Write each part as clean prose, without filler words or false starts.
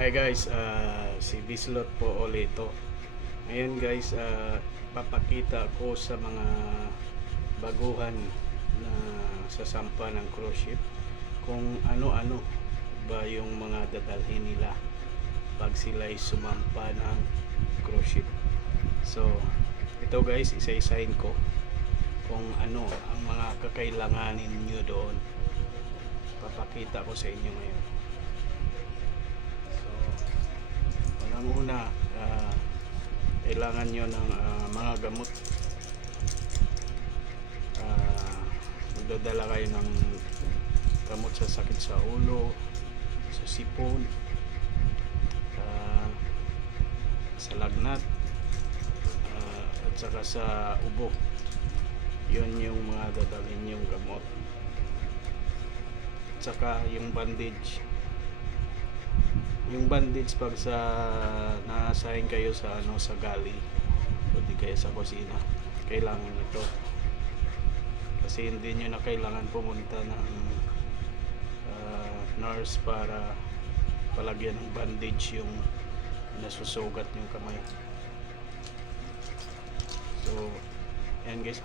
Hi guys, si Bislot po ulit ito. Ngayon guys, papakita ko sa mga baguhan na sasampa ng cruise ship kung ano-ano ba yung mga dadalhin nila pag sila'y sumampa ng cruise ship. So, ito guys, isa-isahin ko kung ano ang mga kakailanganin nyo doon. Papakita ko sa inyo ngayon. Ang una, kailangan nyo ng mga gamot. Magdadala kayo ng gamot sa sakit sa ulo, sa sipon, sa lagnat, at saka sa ubo. Yun yung mga dadalhin yung gamot. At saka yung bandage. Yung bandage pag sa naasahin kayo sa sa galley o di kaya sa kusina, kailangan ito kasi hindi nyo na kailangan pumunta ng nurse para palagyan ng bandage yung nasusugat yung kamay. So yan guys,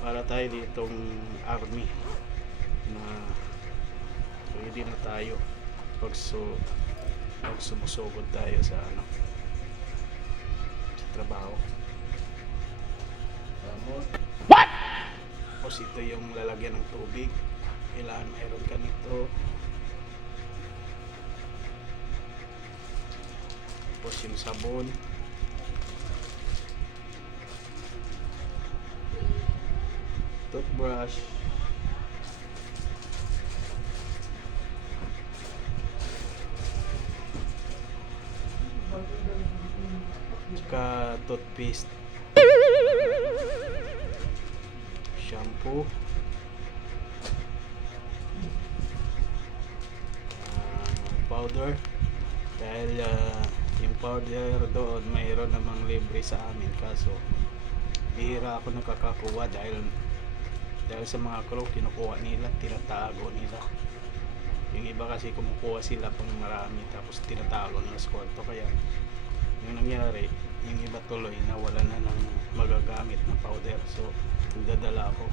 para tayo ditong army na ready na tayo pag sumusugod tayo sa sa trabaho. What? Tapos ito yung lalagyan ng tubig. Kailangan mayroon ka nito. Tapos yung sabon. Toothbrush. Tsaka toothpaste, shampoo, powder. Dahil yung powder doon mayroon namang libre sa amin, kaso bihira ako nakakakuha dahil sa mga crew kinukuha nila, tinatago nila. Yung iba kasi kumukuha sila pang marami tapos tinatago nila sa kwarto, kaya yung nangyari, yung iba tuloy nawala na ng magagamit na powder. So nagdadala ako.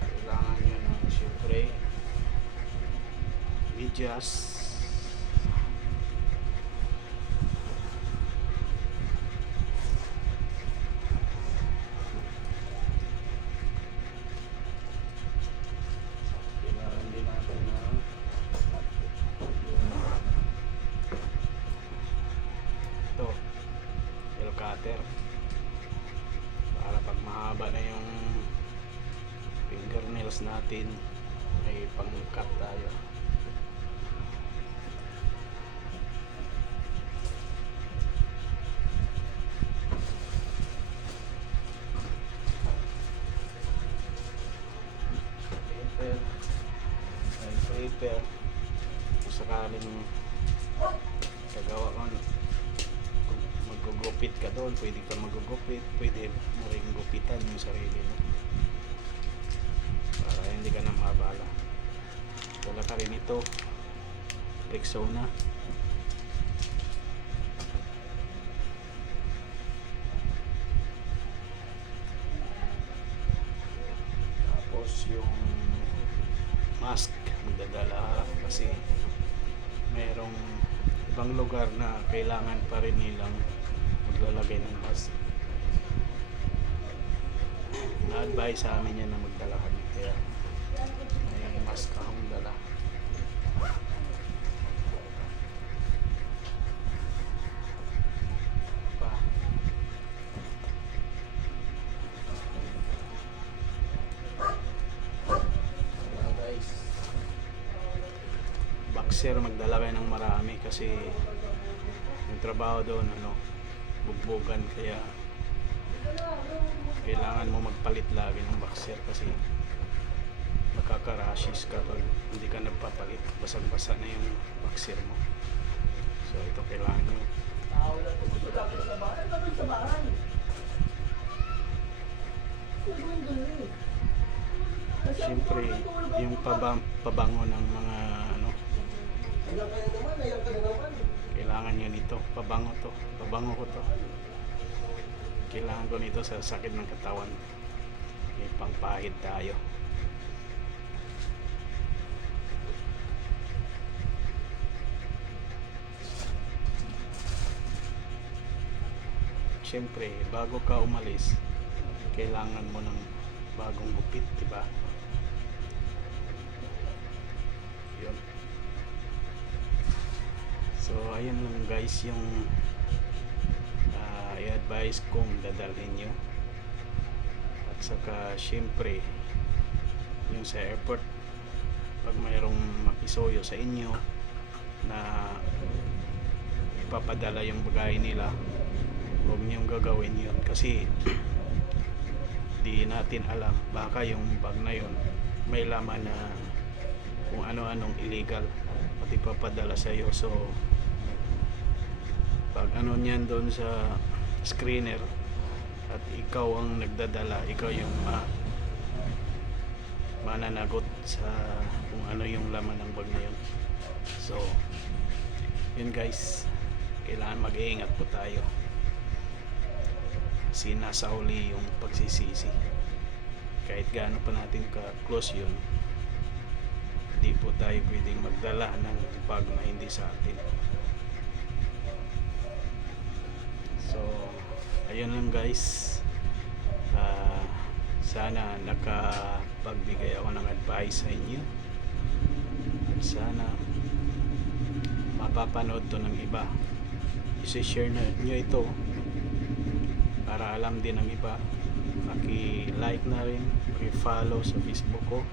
Kailangan nyo ng syempre medyas, cutter para pag mahaba na yung fingernails natin ay pang cut tayo. Paper kung sakaling kagawa ko magugupit ka doon, pwede ka magugupit, pwede mo rin gupitan yung sarili mo para hindi ka na mabala. Dala ka rin ito, Rexona, tapos yung mask magdadala kasi merong ibang lugar na kailangan pa rin nilang maglalagay ng mask. Na-advise sa amin yan na magdala kami, kaya may mask akong dala. Pa. Kaya guys, boxer magdala kayo ng marami kasi yung trabaho doon bugbogan, kaya kailangan mo magpalit lagi ng boxer kasi makaka-rashes ka pag hindi ka nagpapalit, basag-basa na yung boxer mo. So ito kailangan nyo. Siyempre, yung pabango ng mga ano, kailangan nyo nito. Pabango to. Pabango ko to. Kailangan ko nito sa sakit ng katawan. May pangpahid tayo. Siyempre, bago ka umalis, kailangan mo ng bagong gupit, diba? Yun. So, ayun lang guys yung i-advise kong dadalhin nyo. At saka, siyempre, yung sa airport, pag mayroong makisuyo sa inyo na ipapadala yung bagay nila, huwag niyong gagawin yun kasi di natin alam, baka yung bag na yun may laman na kung ano-anong illegal at ipapadala sa iyo. So pag ano niyan doon sa screener at ikaw ang nagdadala, ikaw yung mananagot sa kung ano yung laman ng bag na yun. So yun guys, kailangan mag-iingat po tayo kasi nasa huli yung pagsisisi. Kahit gaano pa natin ka-close yun, hindi po tayo pwedeng magdala ng bag na hindi sa atin. So ayun lang guys, sana nakapagbigay ako ng advice sa inyo at sana mapapanood to ng iba. I-share na nyo ito para alam din ng iba. Paki-like na rin, paki-follow sa Facebook ko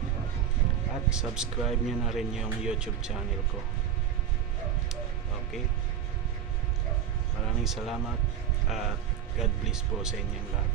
at subscribe nyo na rin yung YouTube channel ko. Okay, maraming salamat at God bless po sa inyong lahat.